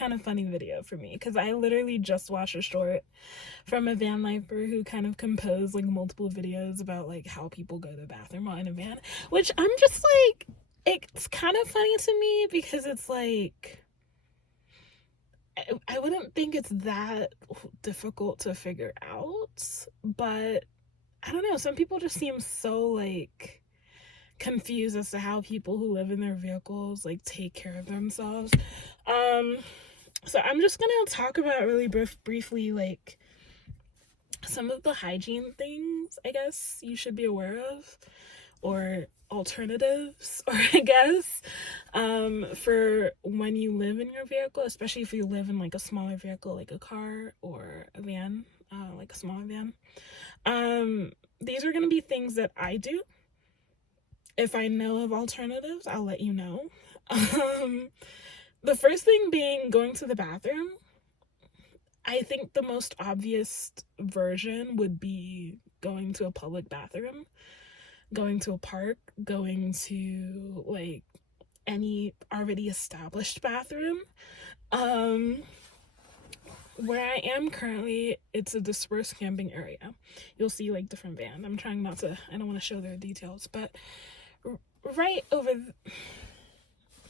kind of funny video for me because I literally just watched a short from a van lifer who kind of composed like multiple videos about like how people go to the bathroom while in a van, which I'm just like, it's kind of funny to me because it's like, I wouldn't think it's that difficult to figure out, but I don't know, some people just seem so like confused as to how people who live in their vehicles like take care of themselves. So I'm just gonna talk about really briefly like some of the hygiene things I guess you should be aware of, or alternatives, or I guess for when you live in your vehicle, especially if you live in like a smaller vehicle like a car or a van, like a smaller van. These are going to be things that I do. If I know of alternatives, I'll let you know. The first thing being going to the bathroom. I think the most obvious version would be going to a public bathroom, going to a park, going to like any already established bathroom. Where I am currently, it's a dispersed camping area. You'll see like different vans. I'm trying not to, I don't want to show their details, but right over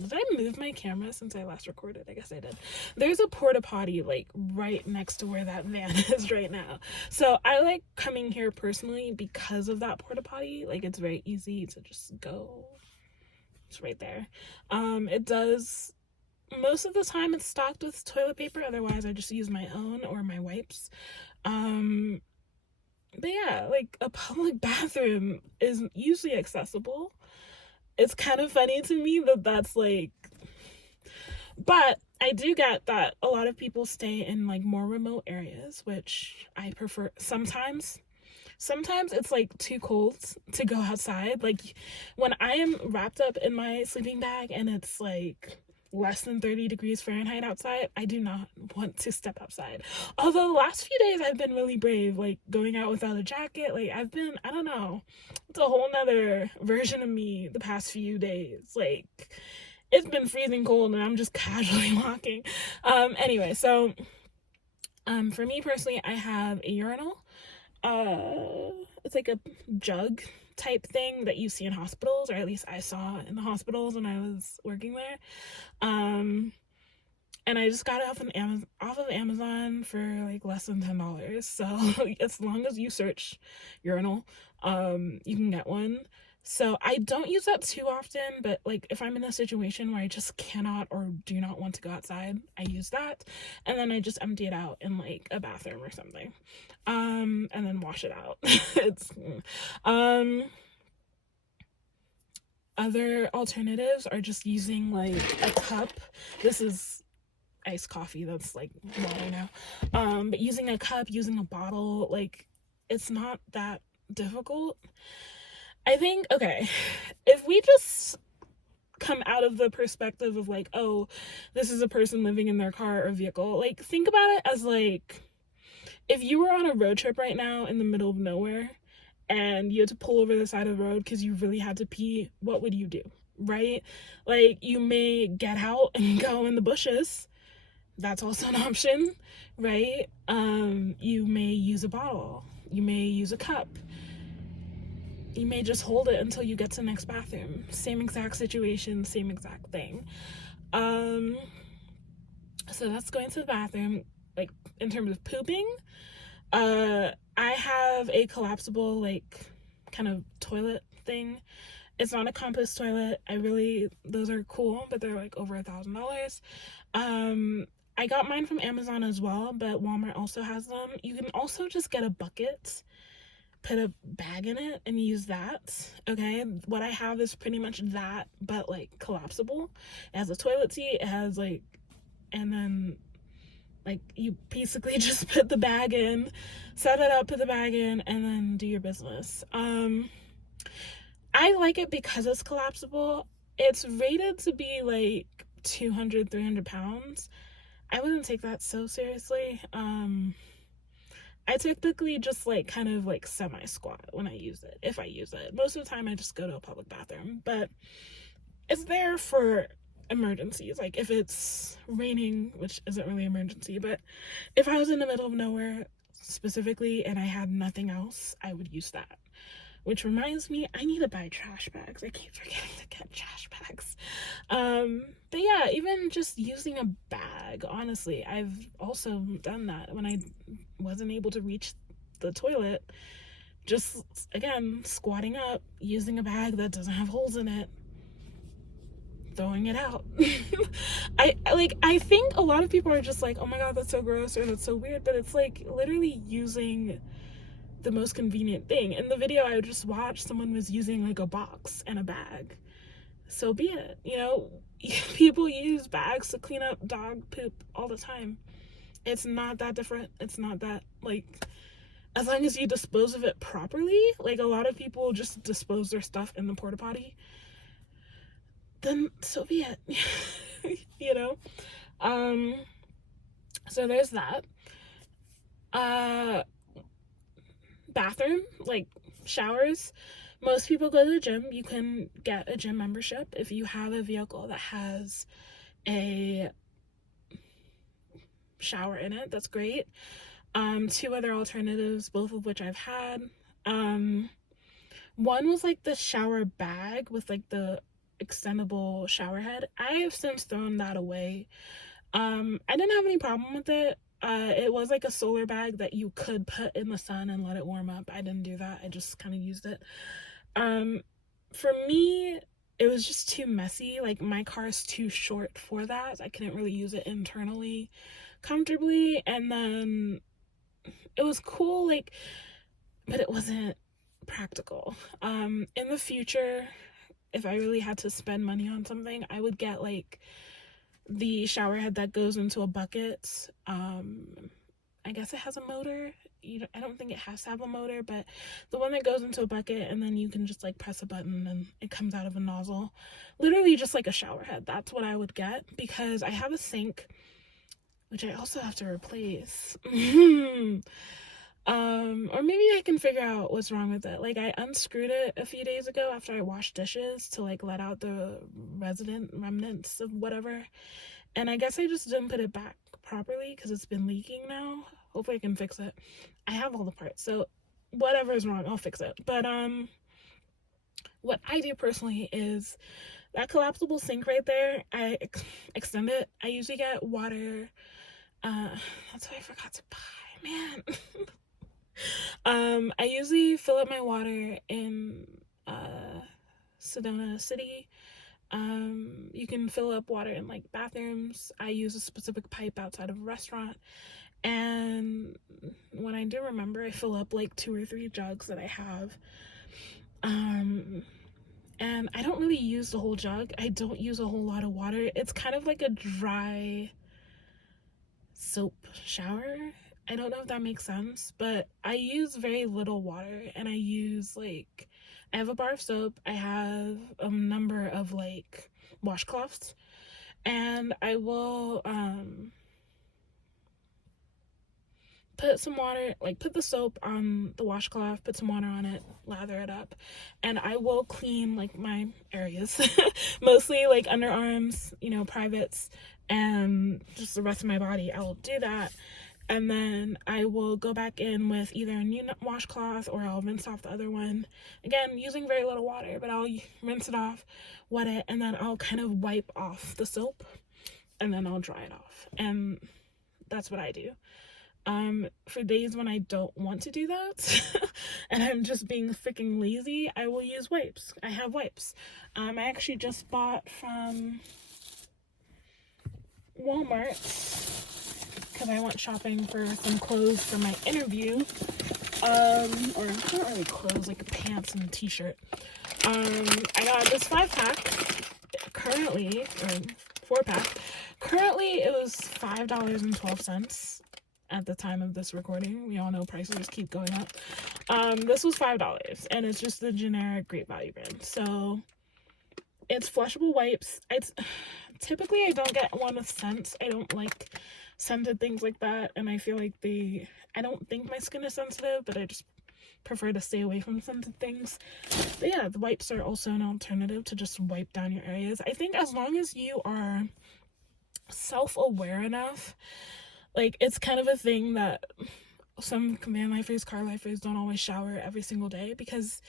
did I move my camera since I last recorded? I guess I did. There's a porta potty like right next to where that van is right now. So I like coming here personally because of that porta potty. Like it's very easy to just go. It's right there. It does, most of the time it's stocked with toilet paper. Otherwise I just use my own or my wipes. But yeah, like a public bathroom is usually accessible. It's kind of funny to me that that's like, but I do get that a lot of people stay in like more remote areas, which I prefer. Sometimes it's like too cold to go outside. Like when I am wrapped up in my sleeping bag and it's like less than 30 degrees Fahrenheit outside, I do not want to step outside. Although the last few days I've been really brave, like going out without a jacket. Like I don't know, it's a whole nother version of me the past few days. Like it's been freezing cold and I'm just casually walking. Anyway, so for me personally, I have a urinal. It's like a jug type thing that you see in hospitals, or at least I saw in the hospitals when I was working there. And I just got it off of Amazon for like less than $10. So as long as you search urinal, you can get one. So I don't use that too often, but like if I'm in a situation where I just cannot or do not want to go outside, I use that, and then I just empty it out in like a bathroom or something, and then wash it out. It's other alternatives are just using like a cup. This is iced coffee that's like water now, but using a cup, using a bottle, like it's not that difficult. I think, okay, if we just come out of the perspective of like, oh, this is a person living in their car or vehicle, like think about it as like if you were on a road trip right now in the middle of nowhere and you had to pull over the side of the road because you really had to pee, what would you do, right? Like you may get out and go in the bushes. That's also an option, right? You may use a bottle. You may use a cup. You may just hold it until you get to the next bathroom. Same exact situation, same exact thing. So that's going to the bathroom. Like in terms of pooping, I have a collapsible like kind of toilet thing. It's not a compost toilet. Those are cool, but they're like over $1,000. I got mine from Amazon as well, but Walmart also has them. You can also just get a bucket, put a bag in it and use that. Okay, what I have is pretty much that, but like collapsible. It has a toilet seat, it has like, and then like you basically just put the bag in, set it up, put the bag in, and then do your business. I like it because it's collapsible. It's rated to be like 200-300 pounds. I wouldn't take that so seriously. I typically just like kind of like semi-squat when I use it, if I use it. Most of the time I just go to a public bathroom, but it's there for emergencies. Like if it's raining, which isn't really an emergency, but if I was in the middle of nowhere specifically and I had nothing else, I would use that. Which reminds me, I need to buy trash bags. I keep forgetting to get trash bags. But yeah, even just using a bag, honestly, I've also done that when I wasn't able to reach the toilet. Just, again, squatting up, using a bag that doesn't have holes in it, throwing it out. I think a lot of people are just like, oh my god, that's so gross, or that's so weird, but it's like literally using the most convenient thing. In the video I just watched, someone was using like a box and a bag. So be it, you know. People use bags to clean up dog poop all the time. It's not that different. It's not that, like, as long as you dispose of it properly, like a lot of people just dispose their stuff in the porta potty, then so be it. You know. So there's that. Bathroom, like showers. Most people go to the gym. You can get a gym membership if you have a vehicle that has a shower in it. That's great. Two other alternatives, both of which I've had. One was like the shower bag with like the extendable shower head. I have since thrown that away. I didn't have any problem with it. It was like a solar bag that you could put in the sun and let it warm up. I didn't do that. I just kind of used it. For me, it was just too messy. Like my car is too short for that. I couldn't really use it internally comfortably. And then it was cool, like, but it wasn't practical. In the future, if I really had to spend money on something, I would get like the shower head that goes into a bucket. I guess it has a motor. I don't think it has to have a motor, but the one that goes into a bucket and then you can just like press a button and it comes out of a nozzle. Literally just like a shower head. That's what I would get, because I have a sink, which I also have to replace. Or maybe I can figure out what's wrong with it. Like I unscrewed it a few days ago after I washed dishes to like let out the remnants of whatever. And I guess I just didn't put it back properly because it's been leaking now. Hopefully I can fix it. I have all the parts, so whatever is wrong, I'll fix it. But what I do personally is that collapsible sink right there, I extend it. I usually get water. That's what I forgot to buy, man. I usually fill up my water in Sedona City. You can fill up water in like bathrooms. I use a specific pipe outside of a restaurant, and when I do remember, I fill up like 2 or 3 jugs that I have. And I don't really use the whole jug. I don't use a whole lot of water. It's kind of like a dry soap shower. I don't know if that makes sense, but I use very little water, and I use like, I have a bar of soap, I have a number of like washcloths, and I will put some water, like put the soap on the washcloth, put some water on it, lather it up, and I will clean like my areas, mostly like underarms, you know, privates, and just the rest of my body. I will do that, and then I will go back in with either a new washcloth or I'll rinse off the other one. Again, using very little water, but I'll rinse it off, wet it, and then I'll kind of wipe off the soap, and then I'll dry it off. And that's what I do. For days when I don't want to do that and I'm just being freaking lazy, I will use wipes. I have wipes. I actually just bought from Walmart because I went shopping for some clothes for my interview. Or not really clothes, like pants and a t-shirt. I got this 5-pack currently, or 4-pack. Currently it was $5.12 at the time of this recording. We all know prices keep going up. This was $5, and it's just the generic Great Value brand. So it's flushable wipes. It's typically, I don't get one with scents. I don't like scented things like that, and I feel like I don't think my skin is sensitive, but I just prefer to stay away from scented things. But yeah, the wipes are also an alternative to just wipe down your areas. I think as long as you are self-aware enough, like, it's kind of a thing that some van lifers, car lifers don't always shower every single day because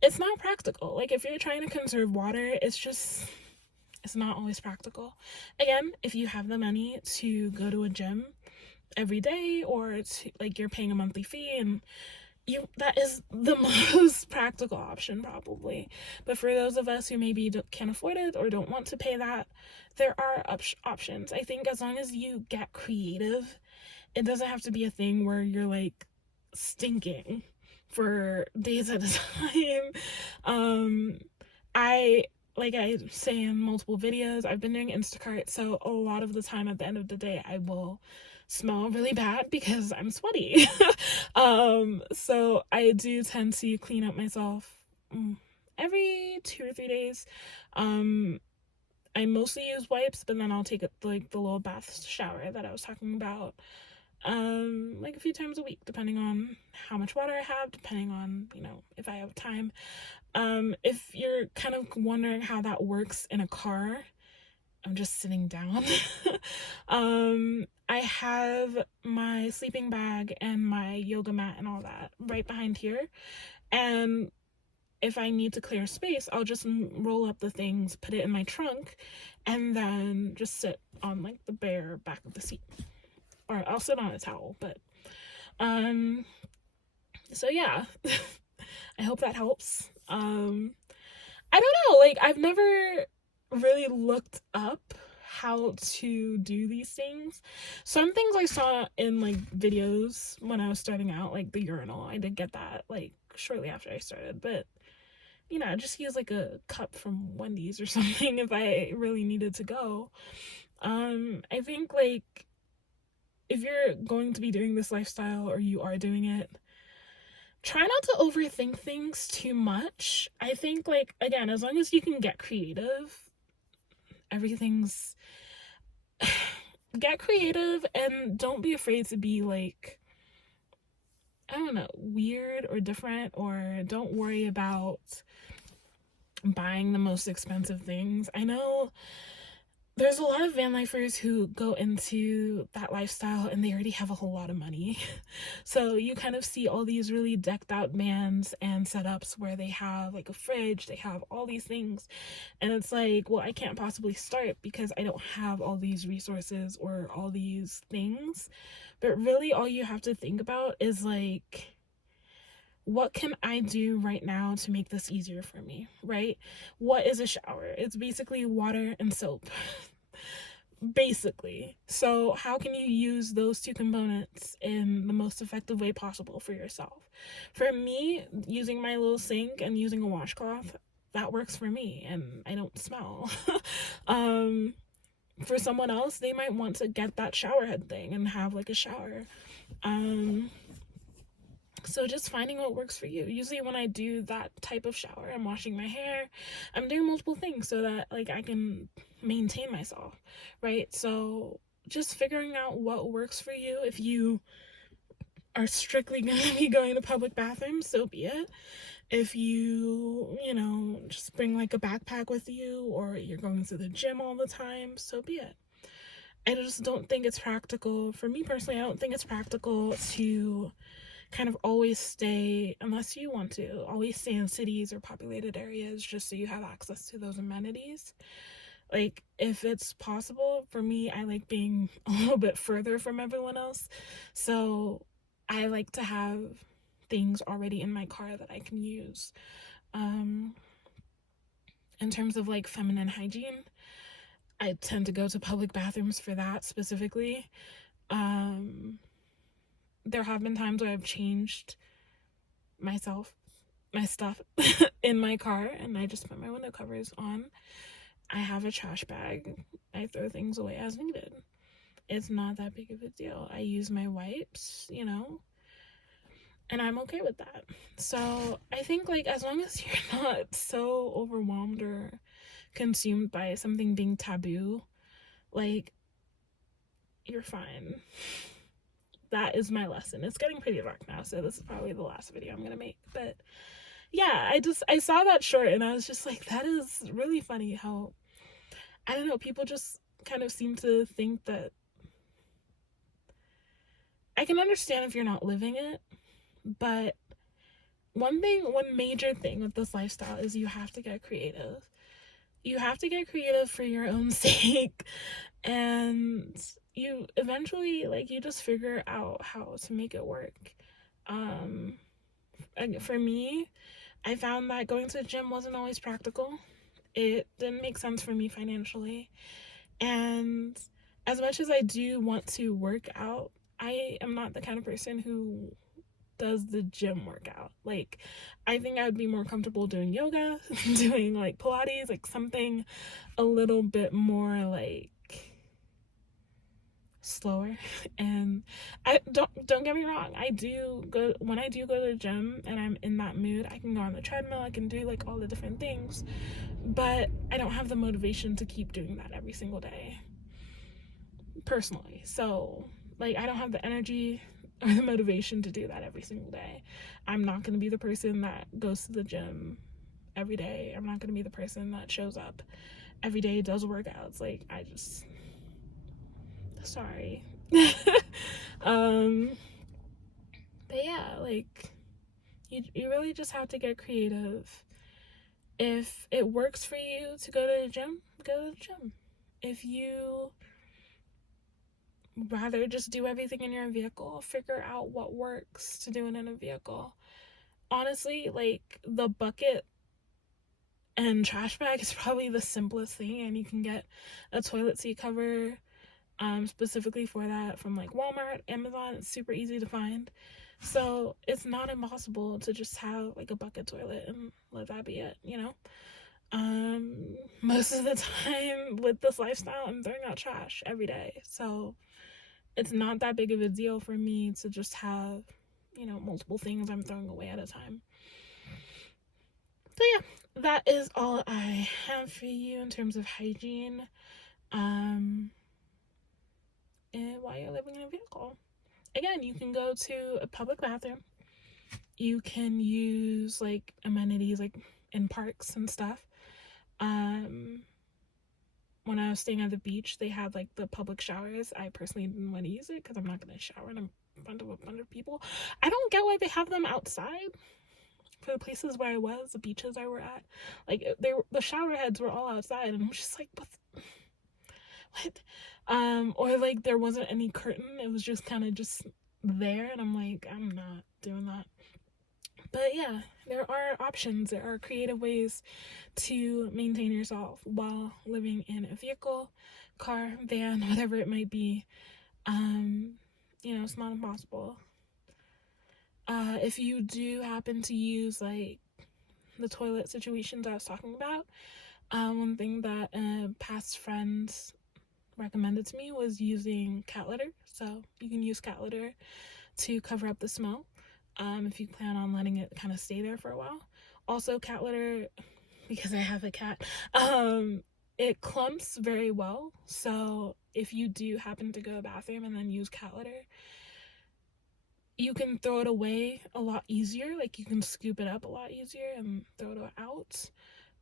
it's not practical. Like, if you're trying to conserve water, it's not always practical. Again, if you have the money to go to a gym every day, or like you're paying a monthly fee, and that is the most practical option probably. But for those of us who maybe can't afford it or don't want to pay that, there are options. I think as long as you get creative, it doesn't have to be a thing where you're like stinking for days at a time. Like I say in multiple videos, I've been doing Instacart, so a lot of the time at the end of the day I will smell really bad because I'm sweaty. So I do tend to clean up myself every 2 or 3 days. I mostly use wipes, but then I'll take like the little bath shower that I was talking about like a few times a week, depending on how much water I have, depending on, you know, if I have time. If you're kind of wondering how that works in a car, I'm just sitting down. I have my sleeping bag and my yoga mat and all that right behind here, and if I need to clear space, I'll just roll up the things, put it in my trunk, and then just sit on like the bare back of the seat, or I'll sit on a towel. But so yeah. I hope that helps. I don't know, like, I've never really looked up how to do these things. Some things I saw in like videos when I was starting out, like the urinal, I did get that like shortly after I started, but you know, just use like a cup from Wendy's or something if I really needed to go. I think like if you're going to be doing this lifestyle, or you are doing it, try not to overthink things too much. I think, like, again, as long as you can get creative, everything's get creative, and don't be afraid to be like, I don't know, weird or different, or don't worry about buying the most expensive things. I know there's a lot of van lifers who go into that lifestyle and they already have a whole lot of money. So you kind of see all these really decked out vans and setups where they have like a fridge, they have all these things. And it's like, well, I can't possibly start because I don't have all these resources or all these things. But really all you have to think about is like, what can I do right now to make this easier for me, right? What is a shower? It's basically water and soap, basically. So how can you use those two components in the most effective way possible for yourself? For me, using my little sink and using a washcloth, that works for me, and I don't smell. For someone else, they might want to get that shower head thing and have like a shower. So just finding what works for you. Usually when I do that type of shower, I'm washing my hair, I'm doing multiple things so that like I can maintain myself, right? So just figuring out what works for you. If you are strictly going to be going to public bathrooms, so be it. If you know, just bring like a backpack with you, or you're going to the gym all the time, so be it. I just don't think it's practical. For me personally, I don't think it's practical to kind of always stay, unless you want to, always stay in cities or populated areas just so you have access to those amenities. Like, if it's possible, for me, I like being a little bit further from everyone else. So I like to have things already in my car that I can use. In terms of like feminine hygiene, I tend to go to public bathrooms for that specifically. There have been times where I've changed my stuff in my car, and I just put my window covers on. I have a trash bag. I throw things away as needed. It's not that big of a deal. I use my wipes, you know, and I'm okay with that. So I think like as long as you're not so overwhelmed or consumed by something being taboo, like, you're fine. that is my lesson. It's getting pretty dark now, so this is probably the last video I'm gonna make. But yeah, I saw that short and I was just like, that is really funny how, I don't know, people just kind of seem to think that, I can understand if you're not living it, but one major thing with this lifestyle is you have to get creative. You have to get creative for your own sake, and you eventually, like, you just figure out how to make it work. And for me, I found that going to the gym wasn't always practical. It didn't make sense for me financially, and as much as I do want to work out, I am not the kind of person who does the gym workout. Like, I think I would be more comfortable doing yoga, doing like Pilates, like something a little bit more like slower. And I don't get me wrong, I do go, when I do go to the gym and I'm in that mood, I can go on the treadmill, I can do like all the different things, but I don't have the motivation to keep doing that every single day personally. So like, I don't have the energy or the motivation to do that every single day. I'm not going to be the person that goes to the gym every day. I'm not going to be the person that shows up every day, does workouts. Like, I just, sorry. But yeah, like, you really just have to get creative. If it works for you to go to the gym, go to the gym. If you rather just do everything in your vehicle, figure out what works to do it in a vehicle. Honestly, like, the bucket and trash bag is probably the simplest thing, and you can get a toilet seat cover specifically for that from like Walmart, Amazon. It's super easy to find, so it's not impossible to just have like a bucket toilet and let that be it, you know. Most of the time with this lifestyle, I'm throwing out trash every day, so it's not that big of a deal for me to just have, you know, multiple things I'm throwing away at a time. So yeah, that is all I have for you in terms of hygiene. And while you're living in a vehicle, again, you can go to a public bathroom. You can use like amenities like in parks and stuff. When I was staying at the beach, they had like the public showers. I personally didn't want to use it because I'm not going to shower in front of a bunch of people. I don't get why they have them outside for the places where I was, the beaches I were at. Like, the shower heads were all outside, and I'm just like, what? Or like there wasn't any curtain. It was just kind of just there, and I'm like, I'm not doing that. But yeah, there are options. There are creative ways to maintain yourself while living in a vehicle, car, van, whatever it might be. You know, it's not impossible. If you do happen to use like the toilet situations I was talking about, one thing that past friends recommended to me was using cat litter. So you can use cat litter to cover up the smell. If you plan on letting it kind of stay there for a while. Also, cat litter, because I have a cat, it clumps very well. So if you do happen to go to the bathroom and then use cat litter, you can throw it away a lot easier. Like, you can scoop it up a lot easier and throw it out.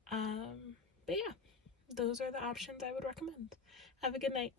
But yeah, those are the options I would recommend. Have a good night.